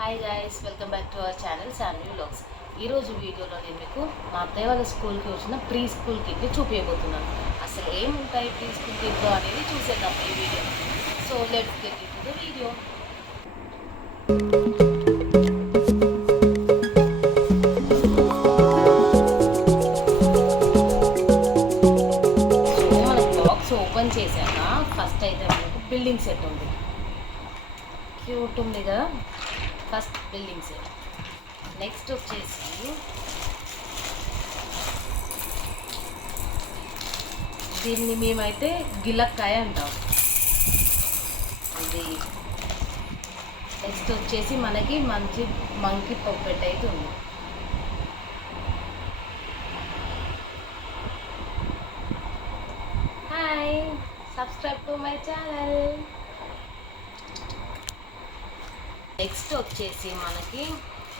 Hi guys, welcome back to our channel Shanvi vlogs. ఈరోజు వీడియోలో నేను మీకు మా అత్తయ్య వాళ్ళ స్కూల్కి వచ్చిన ప్రీ స్కూల్ కిట్ని చూపించబోతున్నాను. అసలు ఏముంటాయి ప్రీ స్కూల్ కిట్లో అనేది చూసేద్దాం ఈ video. So let's get in to the video. So మన బాక్స్ ఓపెన్ చేశాక ఫస్ట్ అయితే మనకు బిల్డింగ్ సెట్ ఉంది. క్యూట్ ఉంది కదా, ఫస్ట్ బిల్డింగ్ సెట్. నెక్స్ట్ వచ్చేసి దీన్ని మేమైతే గిలక్కాయ అంటాం. ఇది నెక్స్ట్ వచ్చేసి మనకి మంచి మంకీ పప్పెట్ అయితే ఉంది. Hi, subscribe to my channel. Next వచ్చేసి మనకి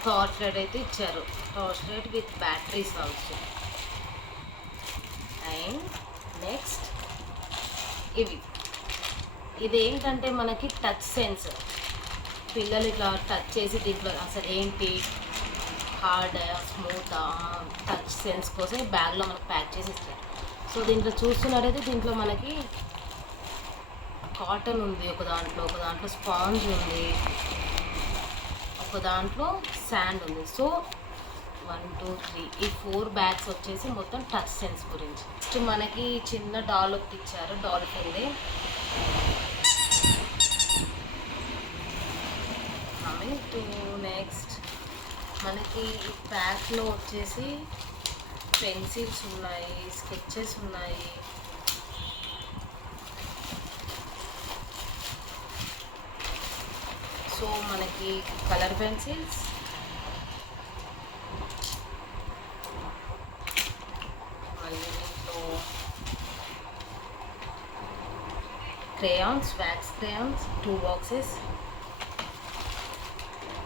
టార్చ్ లైట్ అయితే ఇచ్చారు. Torch light with batteries also. And next ఇదేంటంటే మనకి టచ్ సెన్సర్. పిల్లలు ఇట్లా టచ్ చేసి దీంట్లో అసలు ఏంటి హార్డ్ స్మూత్ టచ్ సెన్స్ కోసం బ్యాగ్లో మనకు ప్యాక్ చేసి ఇస్తారు. సో దీంట్లో చూస్తున్నట్టయితే దీంట్లో మనకి కాటన్ ఉంది, ఒక దాంట్లో స్పాంజ్ ఉంది, ఒక దాంట్లో శాండ్ ఉంది. సో 1 2 3 ఈ 4 బ్యాగ్స్ వచ్చేసి మొత్తం టచ్ సెన్స్ గురించి. నెక్స్ట్ మనకి చిన్న డాల్ ఒకటి ఇచ్చారు, dolphin the. Coming to next మనకి ఈ ప్యాక్లో వచ్చేసి పెన్సిల్స్ ఉన్నాయి, స్కెచెస్ ఉన్నాయి. సో మనకి కలర్ పెన్సిల్స్, మళ్ళీ దీంట్లో క్రేయాన్స్, వ్యాక్స్ క్రేయాన్స్ 2 బాక్సెస్.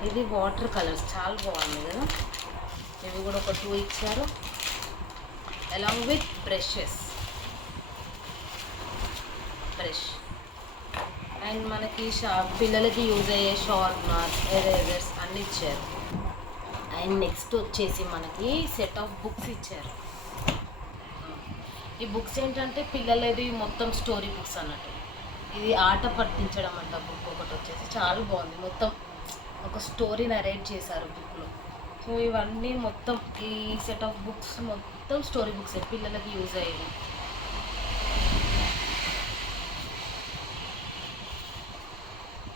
ఇది వాటర్ కలర్స్, చాలా బాగుంది కదా. ఇవి కూడా ఒక 2 ఇచ్చారు, అలాంగ్ విత్ బ్రష్. అండ్ మనకి పిల్లలకి యూజ్ అయ్యే షార్ప్నర్స్, ఎరేజర్స్ అన్నీ ఇచ్చారు. అండ్ నెక్స్ట్ వచ్చేసి మనకి సెట్ ఆఫ్ బుక్స్ ఇచ్చారు. ఈ బుక్స్ ఏంటంటే పిల్లలది మొత్తం స్టోరీ బుక్స్ అన్నట్టు. ఇది ఆట పట్టించడం అంట బుక్ ఒకటి వచ్చేసి చాలా బాగుంది. మొత్తం ఒక స్టోరీ నరేట్ చేశారు బుక్లో. సో ఇవన్నీ మొత్తం ఈ సెట్ ఆఫ్ బుక్స్ మొత్తం స్టోరీ బుక్స్ పిల్లలకి యూజ్ అయ్యేవి.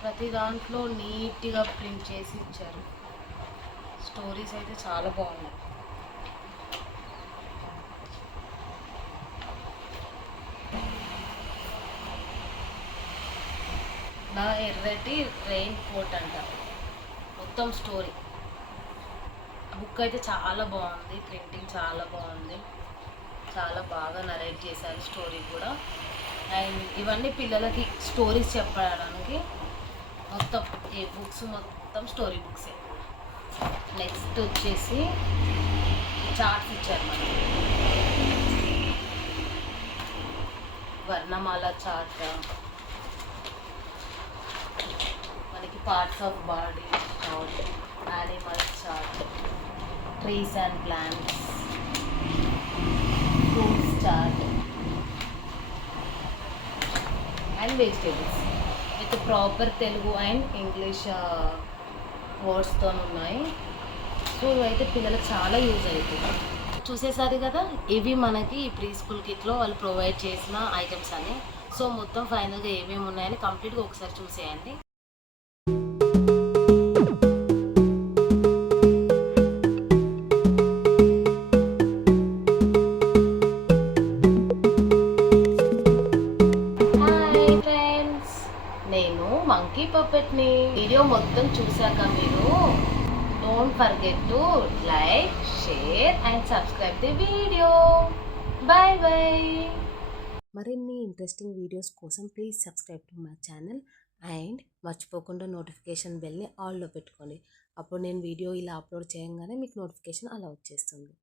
ప్రతి దాంట్లో నీట్గా ప్రింట్ చేసి ఇచ్చారు. స్టోరీస్ అయితే చాలా బాగున్నాయి. నా ఎర్రటి రెయిన్ కోట్ అంట, మొత్తం స్టోరీ. బుక్ అయితే చాలా బాగుంది, ప్రింటింగ్ చాలా బాగుంది, చాలా బాగా నరేట్ చేశారు స్టోరీ కూడా. అండ్ ఇవన్నీ పిల్లలకి స్టోరీస్ చెప్పడానికి మొత్తం ఈ బుక్స్ మొత్తం స్టోరీ బుక్సే. నెక్స్ట్ వచ్చేసి చార్ట్స్ ఇచ్చారు మనకి. వర్ణమాల చార్ట్, మనకి parts of body chart, animals chart, trees and plants, fruits chart and vegetables with proper Telugu and English వర్డ్స్తో ఉన్నాయి. సో ఇవైతే పిల్లలకు చాలా యూజ్ అవుతుంది. చూసేసారు కదా, ఇవి మనకి ఈ ప్రీ స్కూల్ కిట్లో వాళ్ళు ప్రొవైడ్ చేసిన ఐటమ్స్ అని. సో మొత్తం ఫైనల్గా ఏమేమి ఉన్నాయని కంప్లీట్గా ఒకసారి చూసేయండి. నేను మంకీ పప్పెట్ని. వీడియో మొత్తం చూశాక మీరు don't forget to like, share and subscribe the video. Bye bye. మరిన్ని ఇంట్రెస్టింగ్ వీడియోస్ కోసం please subscribe to my channel. And మర్చిపోకుండా నోటిఫికేషన్ బెల్ని ఆల్లో పెట్టుకోండి. అప్పుడు నేను వీడియో ఇలా అప్లోడ్ చేయగానే మీకు నోటిఫికేషన్ అలా వచ్చేస్తుంది.